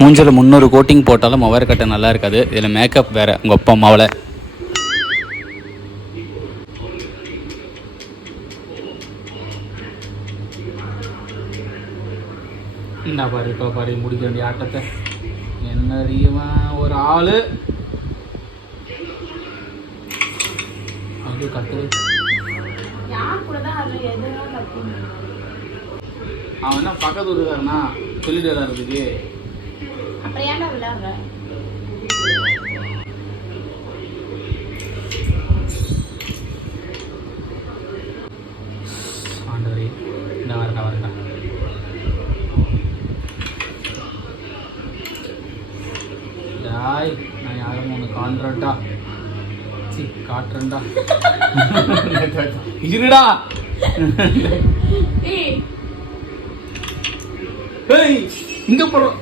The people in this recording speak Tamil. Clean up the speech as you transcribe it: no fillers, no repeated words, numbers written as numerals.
மூஞ்சில் 300 கோட்டிங் போட்டாலும் மொவர் கட்டை நல்லா இருக்காது. இதில் மேக்கப் வேறு உங்கள் அப்பா அம்மாவில். என்ன பாரு இப்போ பாரு முடிக்க வேண்டிய ஆட்டத்தை. என்ன ஒரு ஆள் அது கத்து அவன் என்ன பக்கத்து ஊருக்காரனா சொல்லிட்டு விளையாடுறதுக்கு. அப்புறம் ஏன்டா விளையாடுற? ஆண்டவரே இந்த வரண்டா டாய், நான் யாரும் ஒன்று காண்றேன்டா. காட்டுறேன்டா. இருடா. இங்க போறோம்.